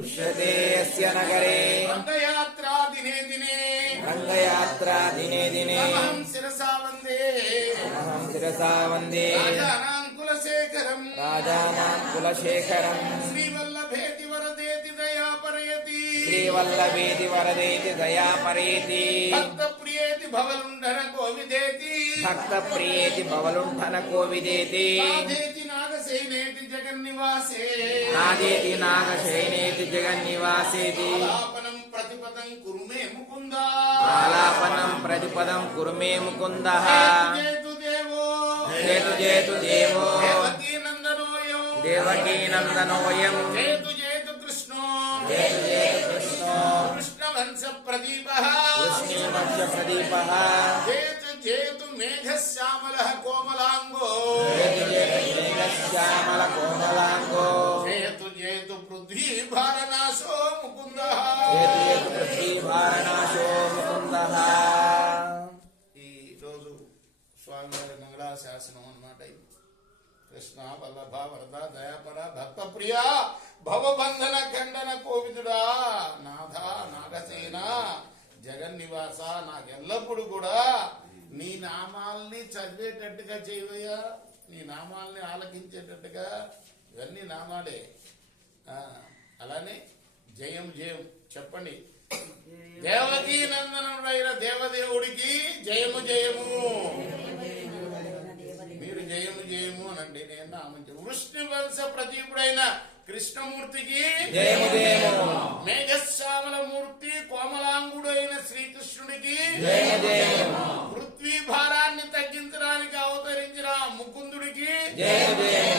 उष्यते यस्य नगरे रंगयात्रा दिने दिने अहं शिरसा वन्दे राजानां कुलशेखरं श्रीवल्लभेति वरदेति दयापरयति भक्तप्रियेति भवलुण्ठन कोविदेति नागसेनेति जगन्निवासेति आलापनं प्रतिपदं कुरु मे मुकुन्दः जेतु देवो देवकी नन्दनोऽयं जेतु कृष्णो कृष्णवंश प्रदीपः जेतु मेघश्यामलः कोमलांगो जेतु पृथ्वी भारनाशो मुकुन्दः ఈ రోజు స్వామివారి మంగళాశాసనం అన్నమాట. కృష్ణ వల్లభ వరద దయాపర భక్తప్రియ భవబంధన ఖండన కోవిదుడా నాథ నాగసేన జగన్నివాస నాకెల్లప్పుడు కూడా నీ నామాల్ని చదివేటట్టుగా చేయవయ్యా, నీ నామాల్ని ఆలకించేటట్టుగా. ఇవన్నీ నామాలే. అలానే జయం జయం చెప్పండి. దేవకీ నందనుడైన దేవదేవుడికి జయము జయము. మీరు జయము జయము అనండి. నేను నామంచి వృష్ణి వంశ ప్రదీపుడైన కృష్ణమూర్తికి జయము జయము. మేఘశ్యామల మూర్తి కోమలాంగుడైన శ్రీకృష్ణుడికి జయము జయము. పృథ్వీ భారాన్ని తగ్గించడానికి అవతరించిన ముకుందుడికి జయము జయము.